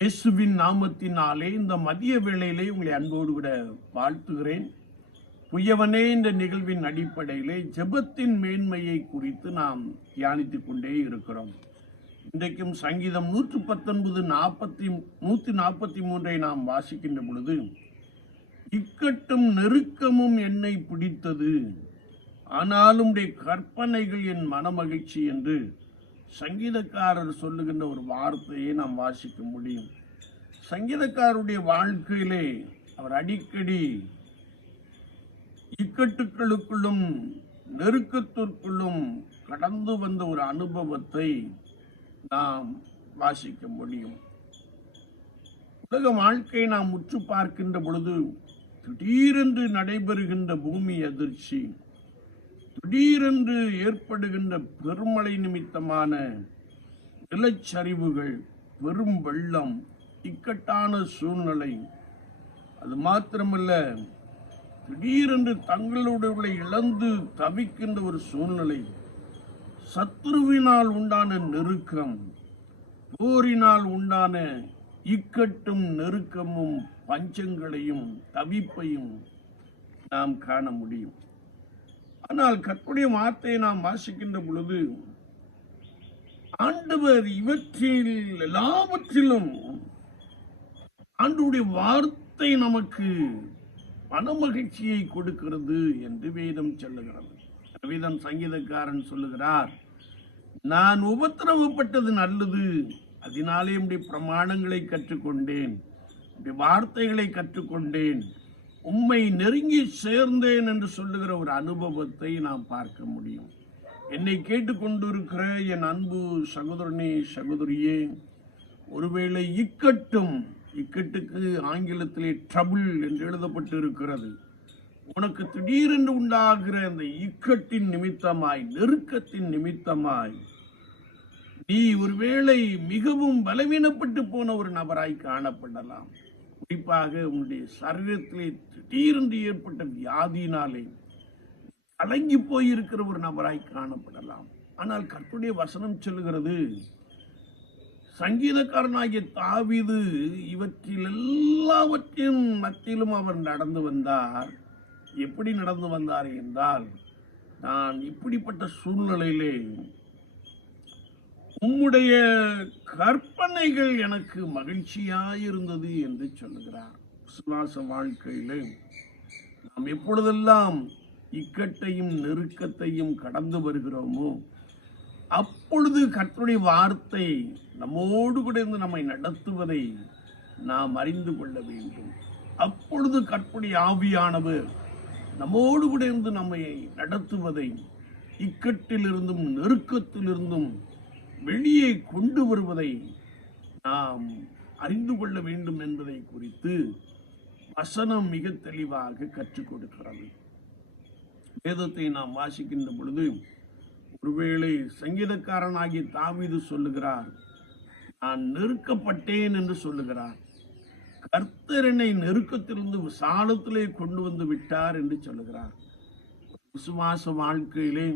இயேசுவின் நாமத்தினாலே இந்த மதிய வேளையிலே உங்களை அன்போடு விட வாழ்த்துகிறேன். புயவனே இந்த நிகழ்வின் அடிப்படையிலே ஜெபத்தின் மேன்மையை குறித்து நாம் தியானித்துக் கொண்டே இருக்கிறோம். இன்றைக்கும் சங்கீதம் நூற்று பத்தொன்பது நாற்பத்தி நூற்றி நாற்பத்தி மூன்றை நாம் வாசிக்கின்ற பொழுது இக்கட்டும் நெருக்கமும் என்னை பிடித்தது. ஆனாலும் உடைய கற்பனைகள் என் மனமகிழ்ச்சி என்று சங்கீதக்காரர் சொல்லுகின்ற ஒரு வார்த்தையை நாம் வாசிக்க முடியும். சங்கீதக்காரருடைய வாழ்க்கையிலே அவர் அடிக்கடி இக்கட்டுக்களுக்குள்ளும் நெருக்கத்திற்குள்ளும் கடந்து வந்த ஒரு அனுபவத்தை நாம் வாசிக்க முடியும். உலக வாழ்க்கையை நாம் உற்று பார்க்கின்ற பொழுது திடீரென்று நடைபெறுகின்ற பூமி அதிர்ச்சி. திடீரென்று ஏற்படுகின்ற பெருமழை நிமித்தமான நிலச்சரிவுகள் பெரும் வெள்ளம் இக்கட்டான சூழ்நிலை. அது மாத்திரமல்ல திடீரென்று தங்களுடைய இழந்து தவிக்கின்ற ஒரு சூழ்நிலை. சத்ருவினால் உண்டான நெருக்கம் போரினால் உண்டான இக்கட்டும் நெருக்கமும் பஞ்சங்களையும் தவிப்பையும் நாம் காண முடியும். ஆனால் கற்புடைய வார்த்தையை நாம் வாசிக்கின்ற பொழுது ஆண்டவர் இவற்றில் எல்லாவற்றிலும் ஆண்டுடைய வார்த்தை நமக்கு மனமகிழ்ச்சியை கொடுக்கிறது என்று வேதம் சொல்லுகிறது. வேதம் சங்கீதக்காரன் சொல்லுகிறார் நான் உபத்திரவப்பட்டது நல்லது. அதனாலே உடைய பிரமாணங்களை கற்றுக்கொண்டேன். உடைய வார்த்தைகளை கற்றுக்கொண்டேன். உம்மை நெருங்கி சேர்ந்தேன் என்று சொல்லுகிற ஒரு அனுபவத்தை நாம் பார்க்க முடியும். என்னை கேட்டுக்கொண்டிருக்கிற என் அன்பு சகோதரனே சகோதரியே ஒருவேளை இக்கட்டும் இக்கட்டுக்கு ஆங்கிலத்திலே ட்ரபிள் என்று எழுதப்பட்டு இருக்கிறது உனக்கு திடீரென்று உண்டாகிற அந்த இக்கட்டின் நிமித்தமாய் நெருக்கத்தின் நிமித்தமாய் நீ ஒருவேளை மிகவும் பலவீனப்பட்டு போன ஒரு நபராய் காணப்படலாம். குறிப்பாக உன்னுடைய சரீரத்திலே திடீரென்று ஏற்பட்ட வியாதியினாலே கலங்கி போயிருக்கிற ஒரு நபராய் காணப்படலாம். ஆனால் கற்புடைய வசனம் சொல்லுகிறது சங்கீதக்காரனாகிய தாவிது இவற்றில் எல்லாவற்றையும் மத்தியிலும் அவர் நடந்து வந்தார். எப்படி நடந்து வந்தார் என்றால் நான் இப்படிப்பட்ட சூழ்நிலையிலே உம்முடைய கற்பனைகள் எனக்கு மகிழ்ச்சியாயிருந்தது என்று சொல்லுகிறார். விசுவாச வாழ்க்கையிலே நாம் எப்பொழுதெல்லாம் இக்கட்டையும் நெருக்கத்தையும் கடந்து வருகிறோமோ அப்பொழுது கற்றுடைய வார்த்தை நம்மோடு கூட இருந்து நம்மை நடத்துவதை நாம் அறிந்து கொள்ள வேண்டும். அப்பொழுது கற்புடைய ஆவியானவர் நம்மோடு கூட இருந்து நம்மை நடத்துவதை இக்கட்டிலிருந்தும் நெருக்கத்திலிருந்தும் வெளியே கொண்டு வருவதை நாம் அறிந்து கொள்ள வேண்டும் என்பதை குறித்து வசனம் மிக தெளிவாக கற்றுக் கொடுக்கிறது. வேதத்தை நாம் வாசிக்கின்ற பொழுது ஒருவேளை சங்கீதக்காரனாகி தாமீது சொல்லுகிறார் நான் நெருக்கப்பட்டேன் என்று சொல்லுகிறார். கர்த்தரனை நெருக்கத்திலிருந்து விசாலத்திலே கொண்டு வந்து விட்டார் என்று சொல்லுகிறார். விசுவாச வாழ்க்கையிலே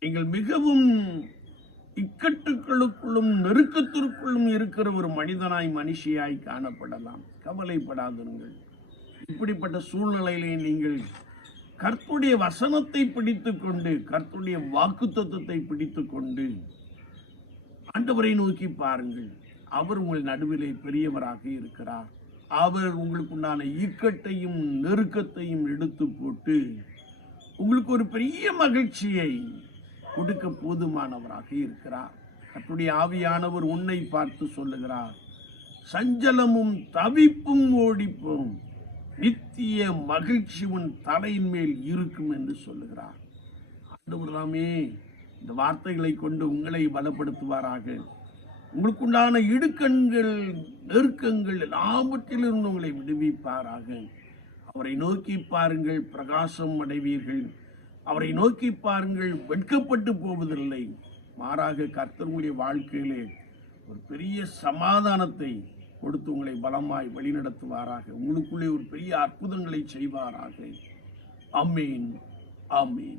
நீங்கள் மிகவும் இக்கட்டுக்களுக்குள்ளும் நெருக்கத்திற்குள்ளும் இருக்கிற ஒரு மனிதனாய் மனுஷியாய் காணப்படலாம். கவலைப்படாதிருங்கள். இப்படிப்பட்ட சூழ்நிலையிலே நீங்கள் கர்த்துடைய வசனத்தை பிடித்து கொண்டு கர்த்துடைய வாக்கு தத்துவத்தை பிடித்து கொண்டு ஆண்டவரை நோக்கி பாருங்கள். அவர் உங்கள் நடுவிலே பெரியவராக இருக்கிறார். அவர் உங்களுக்குண்டான இக்கட்டையும் நெருக்கத்தையும் எடுத்து போட்டு உங்களுக்கு ஒரு பெரிய மகிழ்ச்சியை கொடுக்க போதுமானவராக இருக்கிறார். கர்த்தருடைய ஆவியானவர் உன்னை பார்த்து சொல்லுகிறார் சஞ்சலமும் தவிப்பும் ஓடிப்போம். நித்திய மகிழ்ச்சி உன் தலையின் மேல் இருக்கும் என்று சொல்லுகிறார். ஆண்டவர் இந்த வார்த்தைகளை கொண்டு உங்களை பலப்படுத்துவாராக. உங்களுக்குண்டான இடுக்கண்கள் நெருக்கங்கள் எல்லாவற்றிலிருந்து உங்களை விடுவிப்பாராக. அவரை நோக்கி பாருங்கள் பிரகாசம் அடைவீர்கள். அவரை நோக்கி பாருங்கள் வெட்கப்பட்டு போவதில்லை. மாறாக கர்த்தருடைய வாழ்க்கையிலே ஒரு பெரிய சமாதானத்தை கொடுத்து உங்களை பலமாய் வழிநடத்துவாராக. உங்களுக்குள்ளே ஒரு பெரிய அற்புதங்களை செய்வாராக. அம்மீன் அமீன்